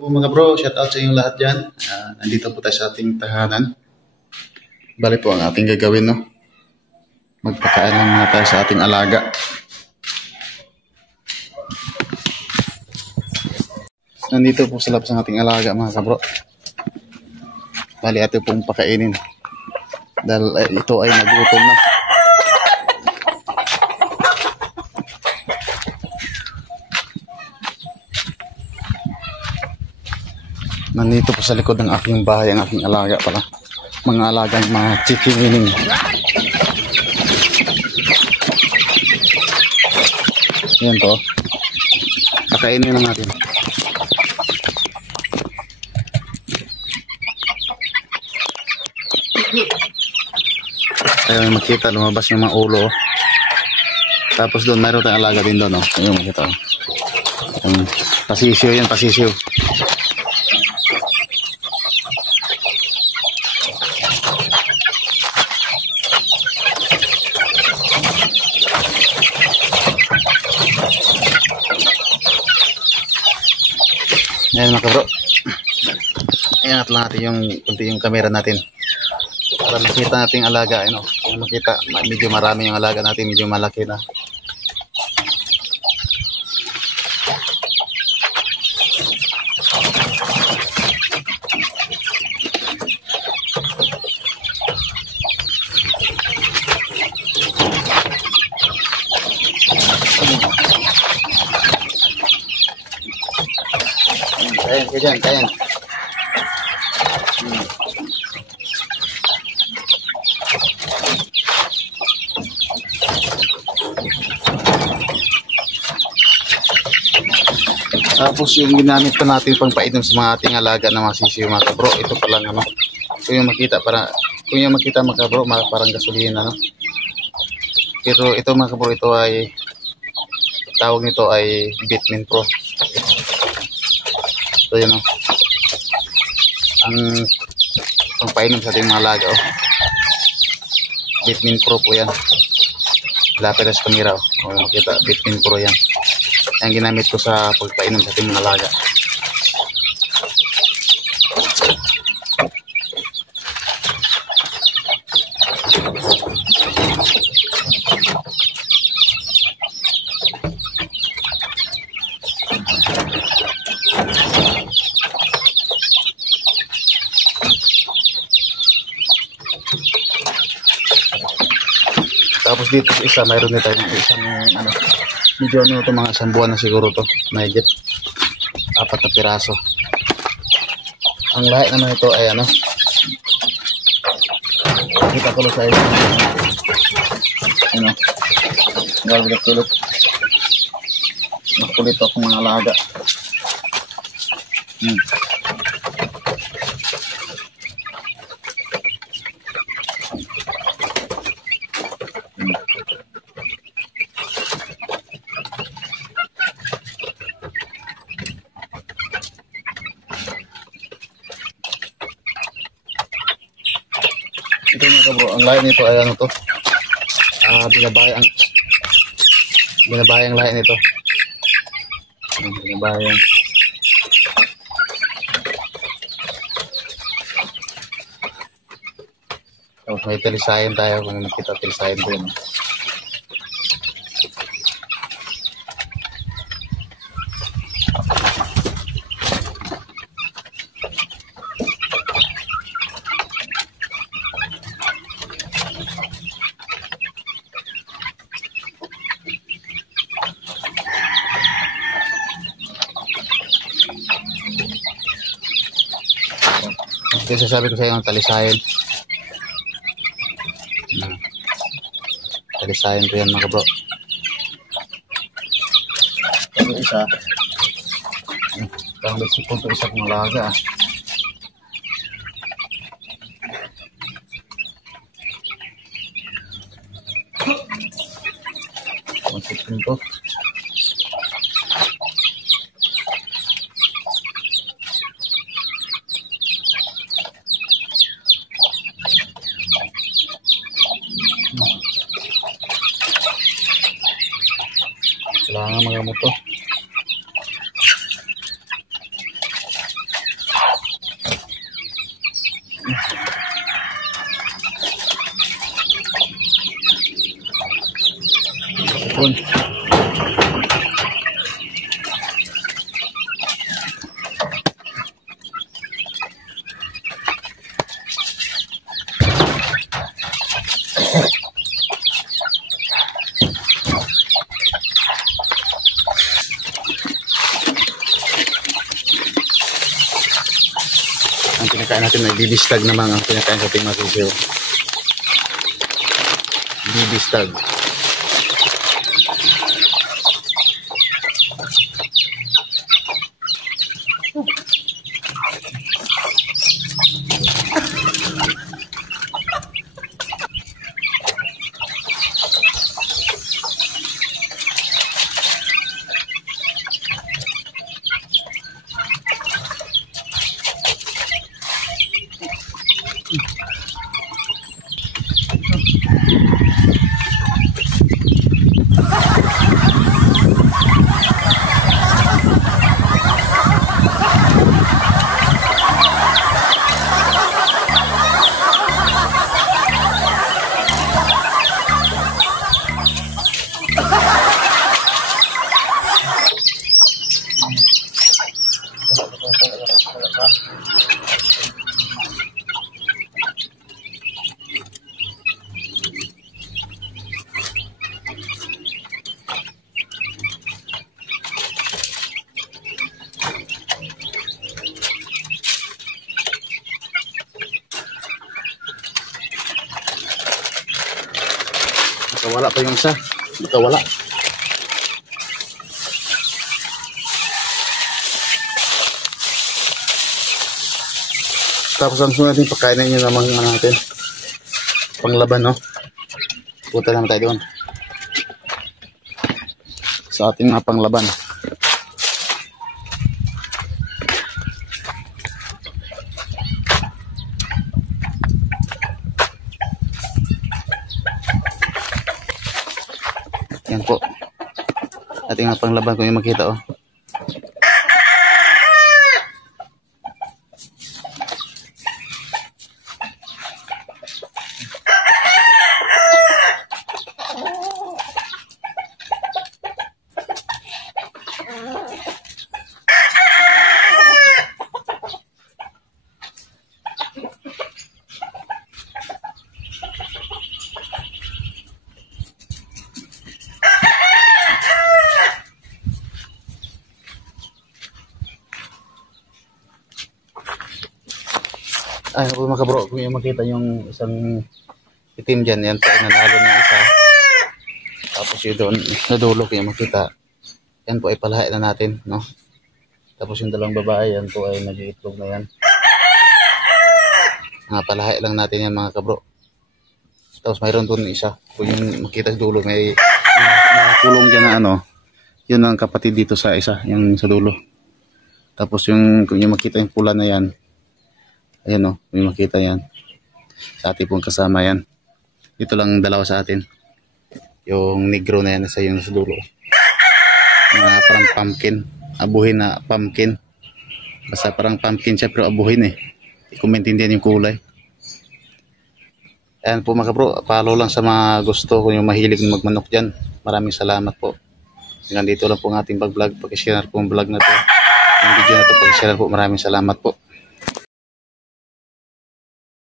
Mga bro, shout out sa inyong lahat dyan. Nandito po tayo sa ating tahanan. Bali po ang ating gagawin, no? Magpakain lang muna tayo sa ating alaga. Nandito po sa labas ng ating alaga, mga kabro. Bali atin pong pakainin. Dahil ito ay nagutom na. Nandito po sa likod ng aking bahay ang aking alaga pala. Mga alagang mga chikining. Yan to. Pakainin na natin. Ayaw makita, lumabas yung mga ulo. Tapos doon, mayroon tayong alaga din doon. Ayaw makita. Pasisyo yan, pasisyo. Ayan mga kabro, iangat lang natin yung camera natin para makita natin yung alaga. Ano? Kung makita, medyo marami yung alaga natin, medyo malaki na. Kayan. Tapos yung ginamit pa natin pang painom sa mga ating alaga na masisiyo mga kabro, ito pa lang ano. Kung yung makita mga kabro, parang gasolina, no? Pero ito mga kabro, ito ay tawag nito ay Vitamin Pro. So yun o, ang pangpainom sa ating mga alaga o. Vitamin Pro po yan. Lapit sa kamera o. Makita, Vitamin Pro yan. Ang ginamit ko sa pagpainom sa ating mga alaga. Tapos dito sa isa, mayroon nito yung isang medyo ano ito, mga isang buwan na siguro to, mahigit 4 na piraso. Ang lahi naman ito ay ano, kita ko lang sa isang gawin kulot. Makulit akong mga alaga. Ito mga kabro, ang lahi nito ay ano to, binabayang lahi nito. Binabayang. Tapos may talisayan tayo, kung nakita talisayan ko yun. Ito sasabi ko sa iyo ang talisayan. Talisayan ko yan mga kabro. Ito isa. Parang nagsipon ito isa kong laga. Magsipon ito. Kailangan mga moto. hipon. Ang pinakain natin ay bibistag naman ang pinakain sa ating mga sisiw. Bibistag. Nakawala pa yung isa. Nakawala. Tapos ang sunod natin, pagkainin nyo naman natin. Panglaban, no? Punta naman tayo doon. Sa ating mga panglaban. Yan po. Ating mga panglaban kung yung makita, oh. Ay, mga kabro, kung yung makita yung isang itim dyan, yan po ay nanalo ng isa. Tapos yun doon, sa dulo, kung yung makita, yan po ay palahay na natin, no? Tapos yung dalawang babae, yan po ay nag-iitlog na yan. Mga palahay lang natin yan, mga kabro. Tapos mayroon doon isa, kung yung makita sa dulo, may kulong dyan na ano, yun ang kapatid dito sa isa, yung sa dulo. Tapos yung, kung yung makita yung pula na yan, ayan, o, may makita yan. Sa ating pong kasama yan. Ito lang dalawa sa atin. Yung negro na yan, nasa yung sa dulo. Mga parang pumpkin. Abuhin na pumpkin. Basta parang pumpkin siya, pero abuhin eh. Hindi ko maintindihan yung kulay. Ayan po mga bro, follow lang sa mga gusto kung yung mahilig magmanok dyan. Maraming salamat po. Hanggang dito lang po ang ating pag-vlog. Pag-share po ang vlog na to. Yung video na to, pag-share po. Maraming salamat po.